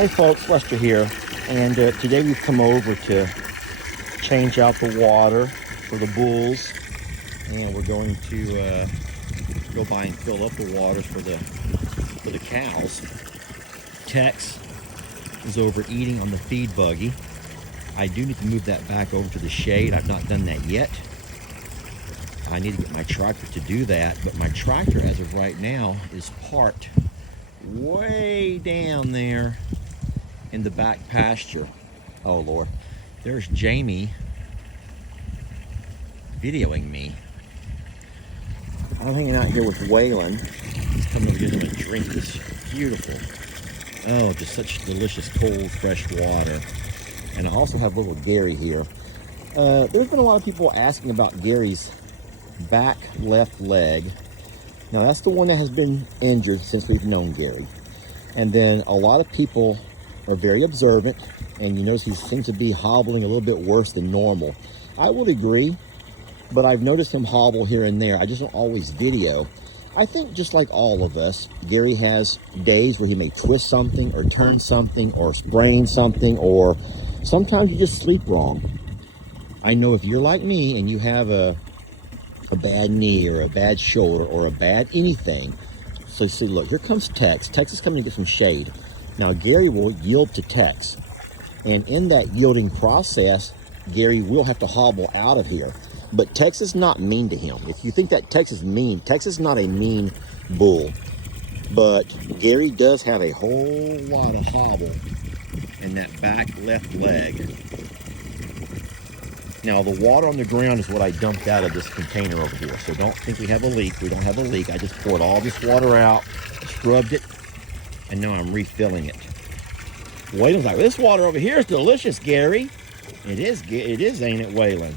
Hey folks, Lester here, and today we've come over to change out the water for the bulls, and we're going to go by and fill up the waters for the cows. Tex is overeating on the feed buggy. I do need to move that back over to the shade. I've not done that yet. I need to get my tractor to do that, but my tractor as of right now is parked way down there in the back pasture. Oh Lord, there's Jamie videoing me. I'm hanging out here with Waylon. He's coming over to get him a drink. This beautiful, oh, just such delicious cold fresh water. And I also have little Gary here. There's been a lot of people asking about Gary's back left leg. Now that's the one that has been injured since we've known Gary. And then a lot of people are very observant, and you notice he seems to be hobbling a little bit worse than normal. I would agree, but I've noticed him hobble here and there. I just don't always video. I think just like all of us, Gary has days where he may twist something or turn something or sprain something, or sometimes you just sleep wrong. I know if you're like me and you have a bad knee or a bad shoulder or a bad anything. So see, look, here comes Tex. Tex is coming to get some shade. Now Gary will yield to Tex. And in that yielding process, Gary will have to hobble out of here. But Tex is not mean to him. If you think that Tex is mean, Tex is not a mean bull. But Gary does have a whole lot of hobble in that back left leg. Now the water on the ground is what I dumped out of this container over here. So don't think we have a leak. We don't have a leak. I just poured all this water out, scrubbed it, and now I'm refilling it. Waylon's like, this water over here is delicious, Gary. It is, ain't it, Waylon?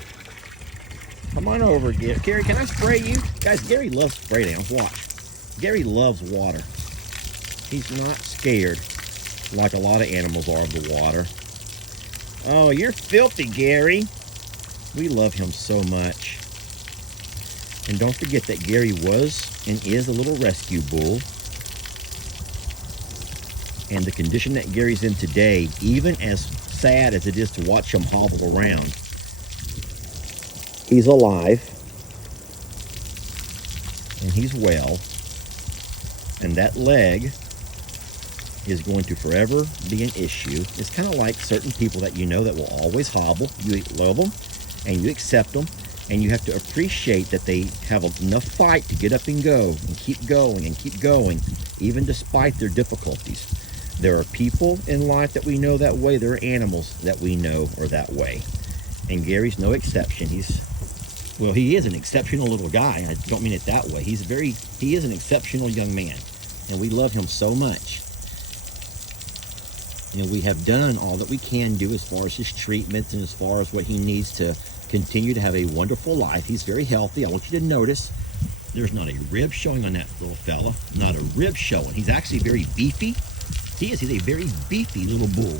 Come on over, Gary. Can I spray you? Guys, Gary loves spray downs. Watch. Gary loves water. He's not scared like a lot of animals are of the water. Oh, you're filthy, Gary. We love him so much. And don't forget that Gary was and is a little rescue bull. And the condition that Gary's in today, even as sad as it is to watch him hobble around, he's alive and he's well. And that leg is going to forever be an issue. It's kind of like certain people that you know that will always hobble. You love them and you accept them, and you have to appreciate that they have enough fight to get up and go and keep going and keep going, even despite their difficulties. There are people in life that we know that way. There are animals that we know are that way. And Gary's no exception. He is an exceptional little guy. I don't mean it that way. He is an exceptional young man, and we love him so much. And we have done all that we can do as far as his treatments and as far as what he needs to continue to have a wonderful life. He's very healthy. I want you to notice there's not a rib showing on that little fella. Not a rib showing. He's actually very beefy. He's a very beefy little bull.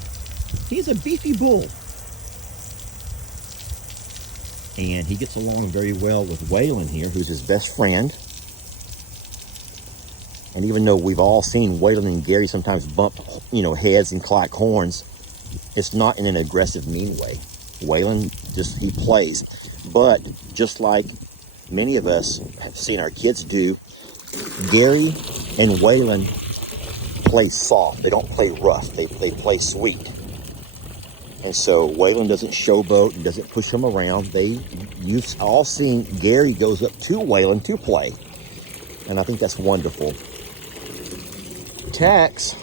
He's a beefy bull. And he gets along very well with Waylon here, who's his best friend. And even though we've all seen Waylon and Gary sometimes bump, heads and clack horns, it's not in an aggressive, mean way. Waylon he plays. But just like many of us have seen our kids do, Gary and Waylon play soft. They don't play rough. They play sweet. And so Waylon doesn't showboat and doesn't push him around. You've all seen Gary goes up to Waylon to play. And I think that's wonderful. Tex,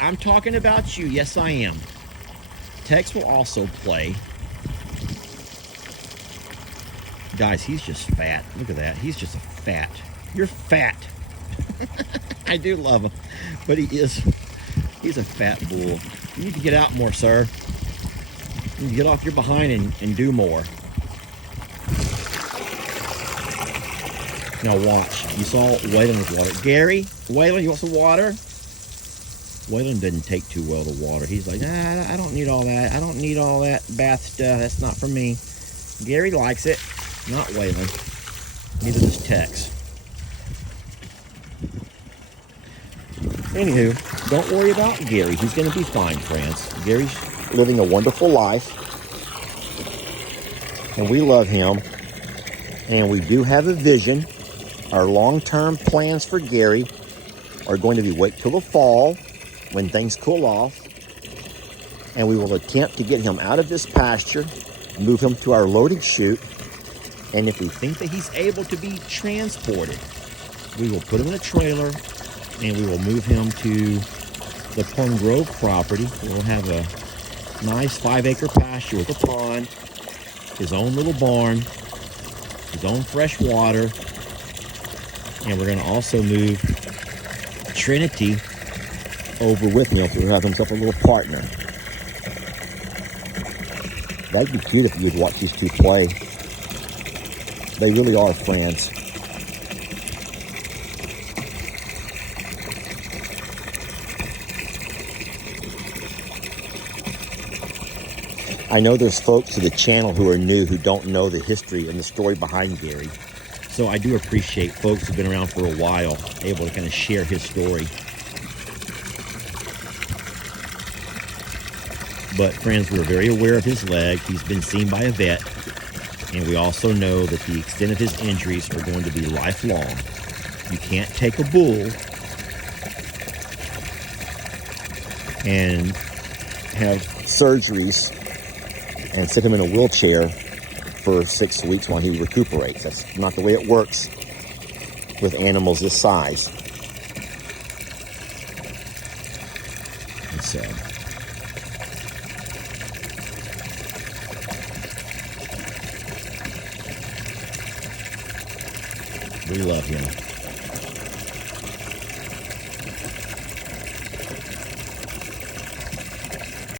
I'm talking about you. Yes, I am. Tex will also play. Guys, he's just fat. Look at that. He's just a fat. You're fat. I do love him, but he's a fat bull. You need to get out more, sir. You need to get off your behind and do more. Now watch. You saw Waylon with water. Gary, Waylon, you want some water? Waylon didn't take too well to water. He's like, I don't need all that. I don't need all that bath stuff. That's not for me. Gary likes it, not Waylon. Neither does Tex. Anywho, don't worry about Gary. He's going to be fine, friends. Gary's living a wonderful life, and we love him. And we do have a vision. Our long-term plans for Gary are going to be wait till the fall when things cool off, and we will attempt to get him out of this pasture, move him to our loading chute, and if we think that he's able to be transported, we will put him in a trailer and we will move him to the Plum Grove property. We'll have a nice 5-acre pasture with a pond, his own little barn, his own fresh water, and we're going to also move Trinity over with me to have himself a little partner. That'd be cute if you would watch these two play. They really are friends. I know there's folks to the channel who are new who don't know the history and the story behind Gary. So I do appreciate folks who've been around for a while able to kind of share his story. But friends, we're very aware of his leg. He's been seen by a vet. And we also know that the extent of his injuries are going to be lifelong. You can't take a bull and have surgeries and sit him in a wheelchair for 6 weeks while he recuperates. That's not the way it works with animals this size. And so, we love him.